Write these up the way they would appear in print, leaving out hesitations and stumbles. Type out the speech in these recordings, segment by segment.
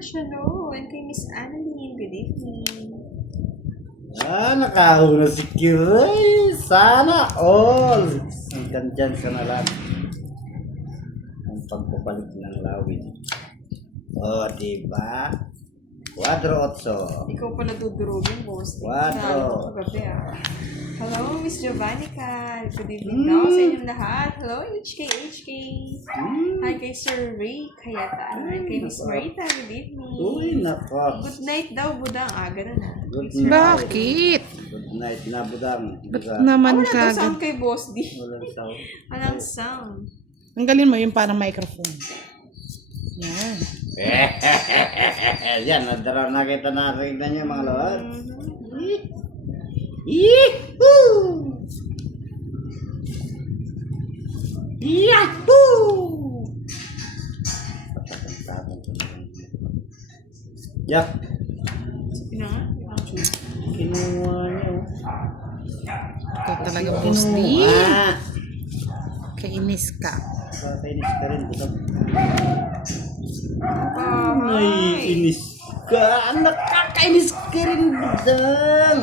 Hello, and kay Miss Annalyn, good evening. Nakahuna si Kiray. Sana all. Hanggang dyan sa nalat. Ang pagpapalit ng lawin. Diba? 4-8. Ikaw pala dudurugin, boss. Quatro. Gabi, Hello, Miss Jovannica. Good evening daw sa inyong lahat. Hello, HK. Hi kay Sir Ray Kayatan. And kay Miss Marita, good evening. Uy, nako. Good night daw, budang. Aga na. Good night. Bakit? Good night na budang. Ba't naman Wala daw kagad? sound kay Boss D. Walang sound. Walang sound. Tanggalin mo yung parang microphone. Yan. Yan, nakita natin niyo mga lord. Yahoo! Yak, Sino nga? kinuha niyo. Ikaw talaga, boss D. Kinuha. Kainis ka. Kakainis ka rin, budang. Ay. Naiinis ka. Nakakainis ka rin, budang.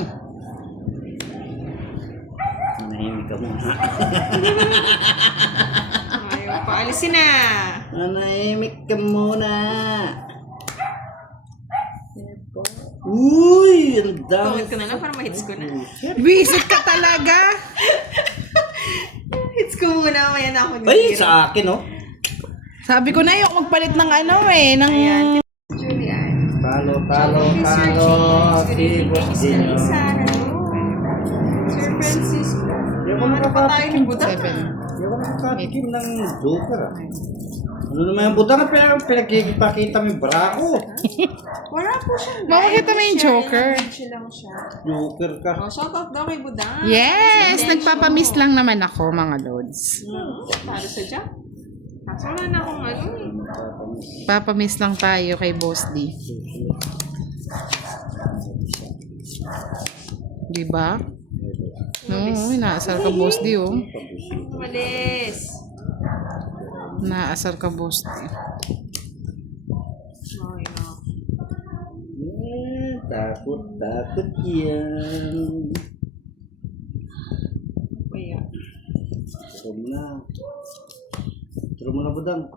Nanahimik ka muna. Ayaw pa. Alisin na. Nanahimik ka muna. Uy, ang dami. Tungod ko na lang para ma-hits ko na. Visit ka talaga. Hits ko muna. Maya na ako Ay, sa akin, oh. Sabi ko na yung magpalit ng ano ng... Ayan. Julian. Talo. Good evening. Si Boss Miss Dino. Elisa. Hello. Sir Francisco. Yung Ano pa tayo ni Budang? 7. Yung nakakatikim ng Joker, ah. Ano naman yung budang at pinagkikipakita mo yung brako. Wala po siyang Makikita mo yung Joker. Siya lang siya. Joker ka. Oh, shoutout daw kay Budang. Yes! Nagpapamiss lang naman ako, mga lods. Para sa Jack. Kaso wala na akong ano eh. Papamiss lang tayo kay Boss D. Diba? No, inaasar ka, Boss D, oh. Malis. Naasar ka, Boss D. Okay na. Takot yan. Kaya. Turo mo na budang.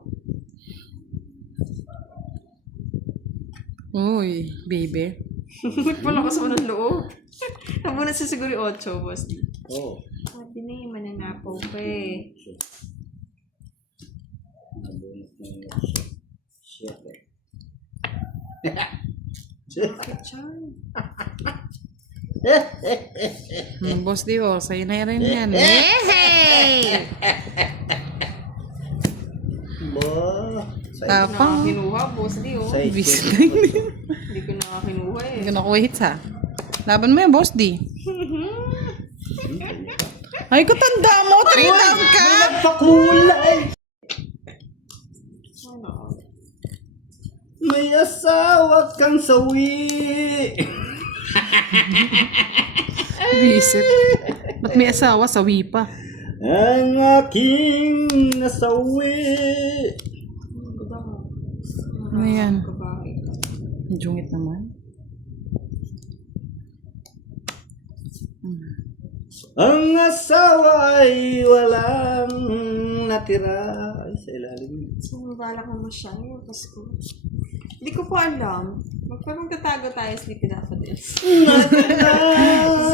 Uy, baby. Palakas mo ng loob. Nabunod sa siguro 8, boss. Oo. Sabi na yung mananapaw pa eh. Nabunot na yung shit eh. Kachan. Boss D, oh, sa'yo na rin yan. Yehey! Ba? Tapang. Kinuha, boss. Di oh. Visit. Hindi ko nakakinuha eh. Hindi ko nakuha hits, ha? Laban mo yan, Boss D. Ay, kutanda mo. 3 down ka. Nagpakulay! Ano? May asawa kang sawi! Visit. Ba't may asawa? Sawi pa. Ang aking nasawi! Ano yan? Kabahay. Ang jungit naman. Ang asawa ay walang natira ay sa ilalim. Saan balak mo siya ngayong Pasko? Hindi ko po alam. Magtatago tayo sa Sleepy Daffodils.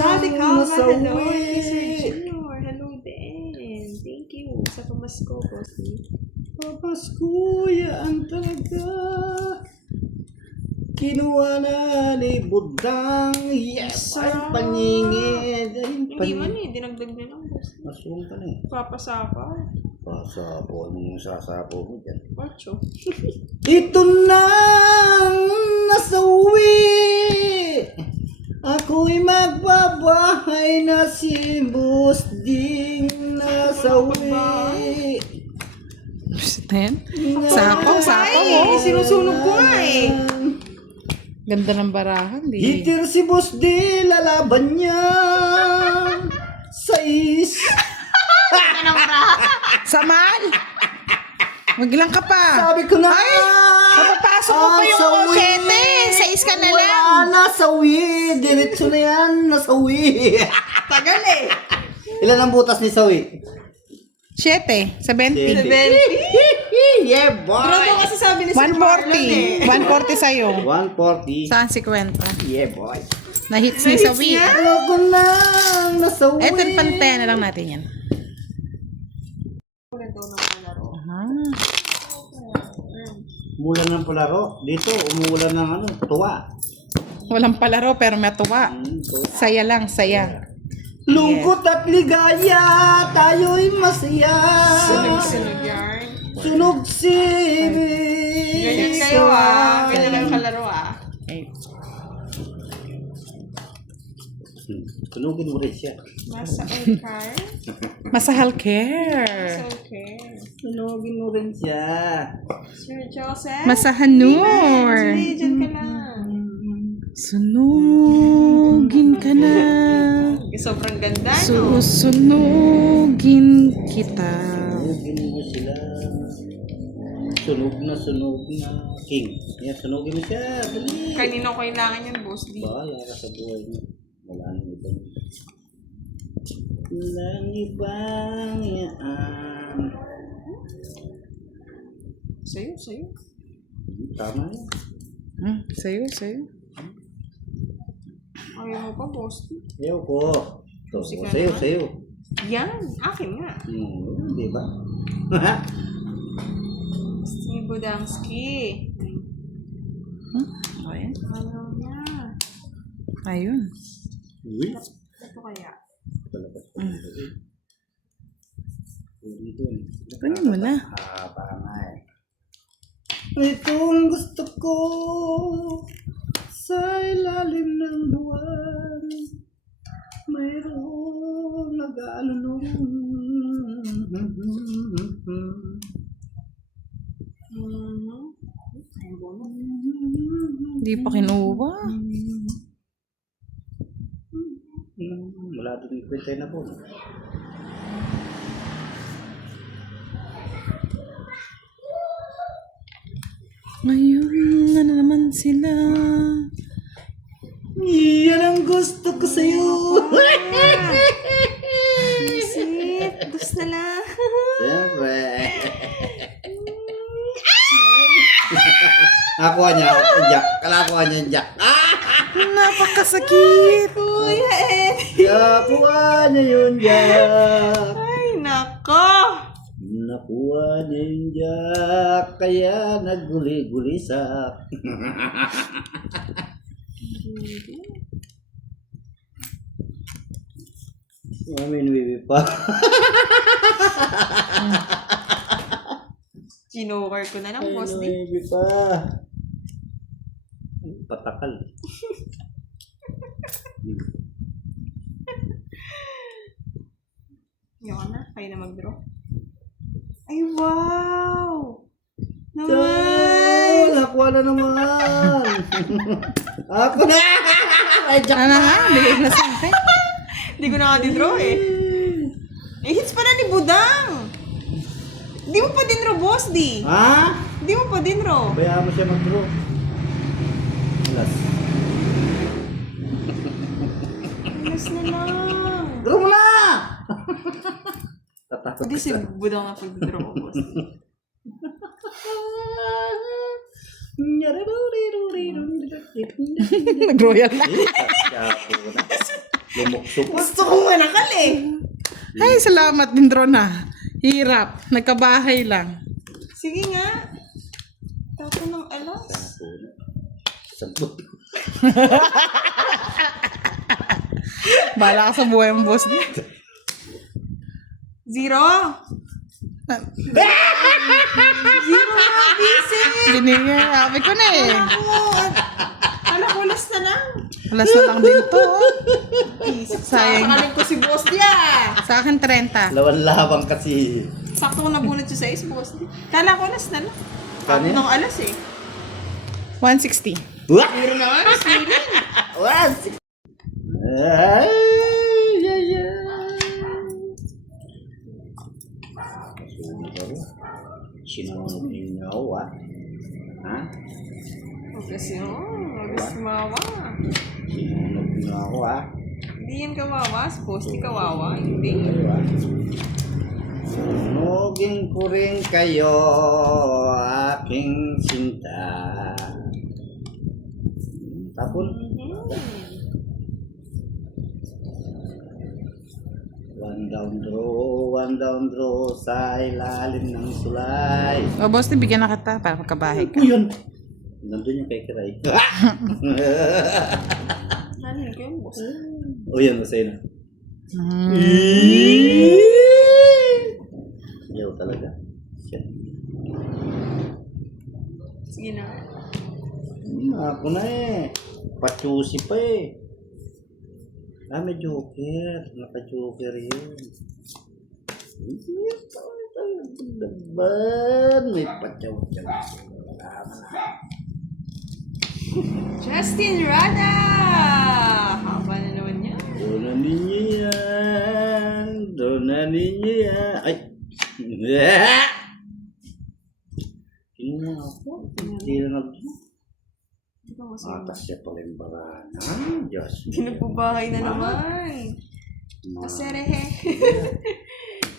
Zadi Calma, hello. Kay Sir Junior, hello din. Thank you sa pamasko, bossy. Papasko yan talaga. Kinuha na ni Budang. Yes! Ay, paningid. Hindi man eh, dinagdag na lang, boss. Masung ka na eh. Papasapa. Pasapo. Anong sasapo mo dyan? 8. Ito na ang nasawi. Ako'y magbabahay na si Boss Ding nasawi. Yan. Sapo, Ay, oh. sinusunog ko nga eh. Ganda ng barahan, di. Hitir si Boss D, lalaban niya. 6. Saman! Maglang ka pa. Sabi ko na. Papapasok Pinasok mo pa yung sawi! 7. 6 ka na lang. Wala na, sawi! Diretso na yan, nasawi! Tagal eh. Ilan ang butas ni sawi? 7. 70. 70. Yeah, boy! Pero daw kasi sabi ni Sir Marlon eh. 140. 140 sa'yo. 140. Saan si Kwenta? Yeah, boy. Na-hits ni Na-hits Sawi. niya? Ako na, nasawi! Eto, pantayan na lang natin yan. Ulan daw ng palaro. Ah. Umulan ng palaro. Dito, umuulan ng ano, tuwa. Walang palaro pero may tuwa. Tuwa. Saya lang, saya. Lungkot at ligaya, tayo'y masaya. Sunog-sunog yarn. Sunog sibig. Ganyan kayo ah. Ganyan kayo kalaro ah. Sunugin mo rin siya. Nasa car. Masahal care. So okay. Sunugin mo rin siya. Sir Joseph. Masahanur. Sige, dyan ka lang. Sunugin ka na. Sobrang ganda, no? Susunugin kita. Sunugin mo sila. Sunog na. King. Yan, sunugin mo siya. Dali. Kanino kailangan yan, Boss D? Bahala ka sa buhay mo. Wala nang iba. Walang ibang yaan. Sa'yo. Tama yan. Sa'yo. Ayaw mo pa, Boss D? Ayaw ko. Ito, Musika sa'yo. Yan, akin nga. Di ba? Steve Budamski. Ayun. Ano na? Ayun. Uy. Ito kaya. Kunin mo na. Pangay. Itong gusto ko sa ilalim ng buwan, mayroong nag-aalunong. Hindi pa kinuha. Wala doon yung kwentay na po. Ngayon na naman sila. Yan ang gusto ko sa'yo. Sit, gusto na lang. Siyempre. Nakuha niya yung jack. Kalakuha niya yung jack. Napakasakit. Kuya Ed. Nakuha niya yung jack. Ay, nako. Nakuha niya yung jack. Kaya nagguli-guli sa... Mamin bibi pa. Ginoker ko na lang, Boss D. Bibi pa. Patakal. Ayoko na. Kayo na mag-draw. Ay, wow! Naman! Nakuha na naman. Ako na! Ay, jack Ano nga? Bigay na sa akin. Hindi ko na nga din-draw eh. Eh, hits pa na ni Budang! Hindi mo pa din-draw, Boss D. Ha? Hindi mo pa din-draw. Bayaan mo siya mag-draw. Last. Alas na lang. Draw mo na! Tatakot Hindi ka si sa... Budang na pag-draw ko, Boss D. Nag-royal na. Lumukso pa. Gusto ko nga nakal eh. Ay, salamat din, Drona. Hirap. Nagkabahay lang. Sige nga. Tapo ng alas. Sabot. Bala ka sa buhay mo, boss. 0. 0 na, busy. Binigay. Sabi ko na eh. Anak ko, last na lang. Alas na lang din to. Sayang. Sakaling ko si Boss D ah. Sa akin, 30. Lawan-labang kasi. Sakto ko nabunot siya sa Boss D. Kala ko last na lang. Kano Tapo yan? ng alas eh. 160. Wah! 0 na nga, feeling. Ay, ay, ay. Sinunod ninyo, ha? Huwag kasi huwag kasi kawawa. Sinunod niyo ako ha. Hindi yan kawawa. Supposed kawawa. Hindi. Sunugin ko rin kayo, aking sinta. Tapon. One down draw sa ilalim ng sulay. O, boss, bigyan na kita para magkabahay ka. Yun. Nandun yung kay Kiray. Ano yun kayo, boss? O yan, masaya na. Ayaw talaga. Shit. Sige na. Ako na eh. Pachusi pa eh. May joker. Naka-joker yun. Daban. May pachaw-chaw. Justin Rada! Haba na naman yan. Doon ninyo yan. Doon ninyo yan. Ay! Tingnan ako. Hindi na nag- Ito masama. Atas siya pala yung barana. Diyos. Pinagpabahay na naman. Aserehe.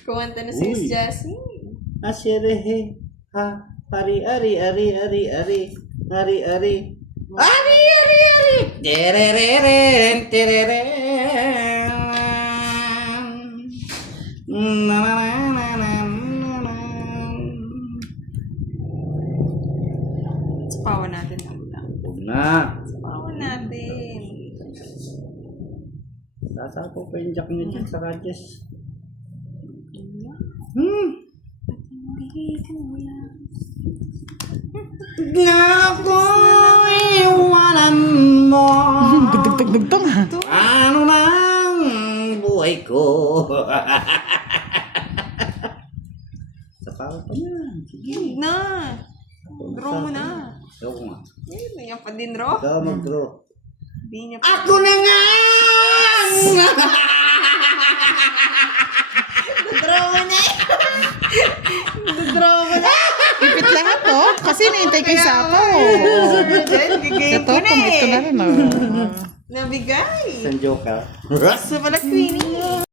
Kumanta na si Miss Uy. Jessie. Aserehe. Ha. Ari, ari, ari, ari, ari. Ari, ari. Ari, ari, ari. Terereren, tereren. Na, na, na, na, na, na, na. Sapawan natin ang ulang. Huwag na. Sapawan natin. Sasapo pa yung jack niya dyan sa Rajes. Hindi ka wala. Ako iwanan mo. Dugtong ha. Ano nang buhay ko? Sapaw pa yan. Sige. Hindi na. Draw mo na. Ikaw nga. Eh, yan pa din, Ro. Ikaw mag-draw. Hindi niya pa. Ako na nga! Draw mo na eh. Draw mo na. Ipit lahat oh. Kasi naintay ko yung sapo. Gigay Ito, ko na pangit ko na eh. rin oh. Nabigay. Isang joker. Sa pala, Queenie.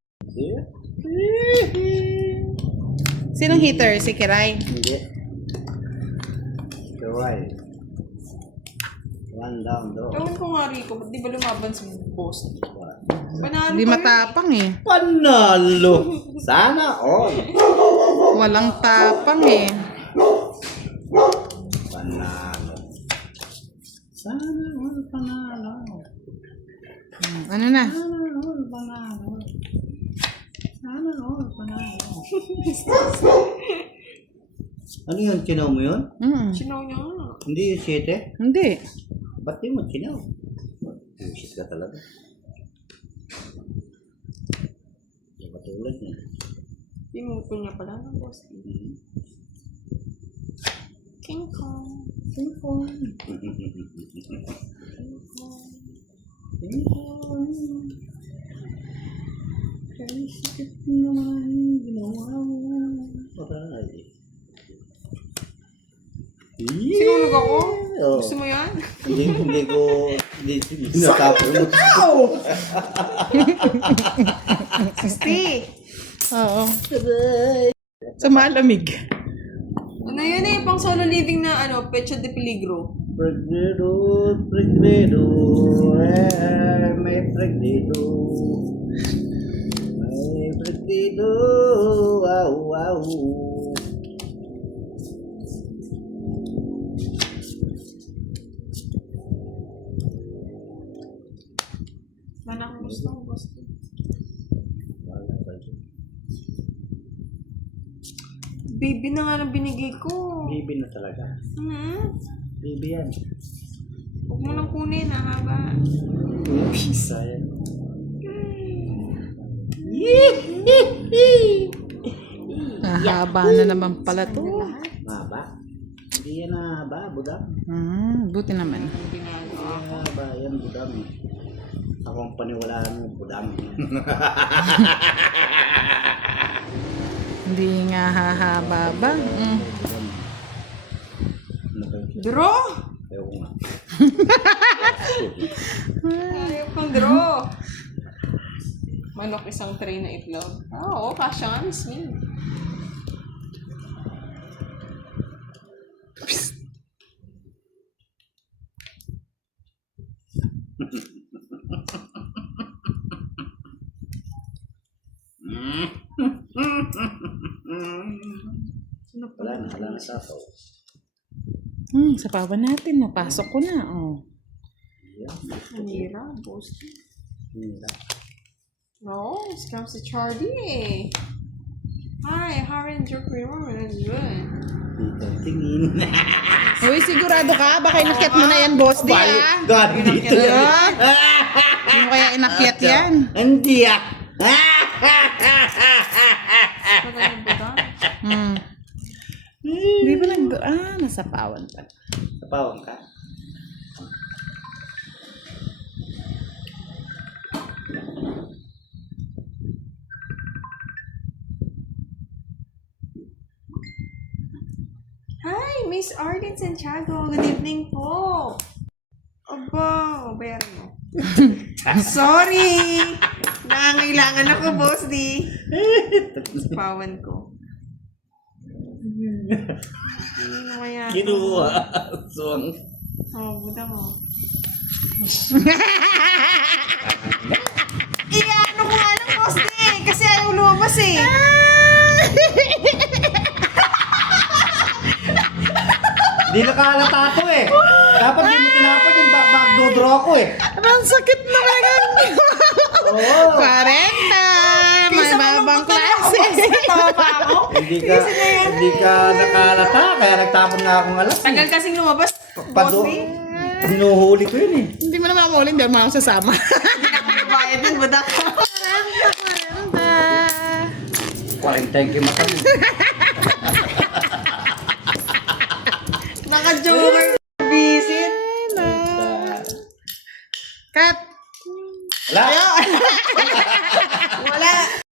Sinong hitter? Si Kiray. Hindi. Ikaw ay. One down, draw. Gawin ko nga, Rico. Ba't di ba lumaban si boss? Panalo Hindi pa rin. matapang eh. Panalo! Sana all. Walang tapang eh. Panalo. Sana all panalo. Ano na? Sana all panalo. Sana all panalo. Ano yun? Chinaw mo yun? Sinaw niya nga. Hindi yung 7? Hindi. Ba't di mo chinaw? Bullshit ka talaga. Yung katulad niya. Pinutol niya pala ng boss. King Kong. King Kong. King Kong. Kaya sikit naman ginawa mo. Aray. Sinulog ako? Oo. Gusto mo yan? Hindi ko natapos mo. Stay. Oo. Sa malamig. Ano yun eh? Pang solo living na Pecha de Peligro. Pregnedo, may pregnedo. May pregnedo, wow, wow. Mana akong gusto ang boss. Baby na nga lang binigay ko. Bibi na talaga. Bibi yan. Huwag mo nang kunin, haba. Pisa yan. Haba na naman pala to. Mahaba? Hindi yan mahaba, budam. Buti naman. Mahaba yan, budam. Ako ang paniwalaan mo, budam. Hindi nga hahaba ba? Ano ba yun? Draw! Ayaw ko nga. Ayaw kong draw. Manok isang tray na itlog. Oo, kasya nga, Miss Min. Wala na sasaw. Sapawan natin. Napasok ko na. Oh. Manira, boss. Hira. No, it's comes to Charlie eh. Hi, how are your creamer? That's good. Dito tingin. Uy, sigurado ka? Baka inakyat mo na yan, boss, di ah. God, dito. Ano kaya inakyat yan? Hindi ah. Hindi ba nasapawan pa. Napawang ka? Hi, Miss Arden Santiago. Good evening po. Aba, bayaran mo. Sorry! Nangangailangan ako, boss di. Pawan ko. Hindi na kaya. Kinuha. Suwang. Oh, buda mo. Ano ko nga lang, boss di. Kasi ayaw lumabas eh. Di nakalata ko eh. Dapat di mo tinapon yung magdodraw ako eh. Ang sakit na lang. Oo. 40! May babang klase. Tawa pa ako. Hindi ka nakalata, kaya nagtapon nga akong alas. Tagal kasing lumabas, boss di. Hinuhuli ko yun eh. Hindi mo naman ako ulit. Hindi mo ako sasama. Hindi na ako magbayad din, buda ko. 40 thank you mata mo. Naka-joker visit. Cut! Wala. Wala.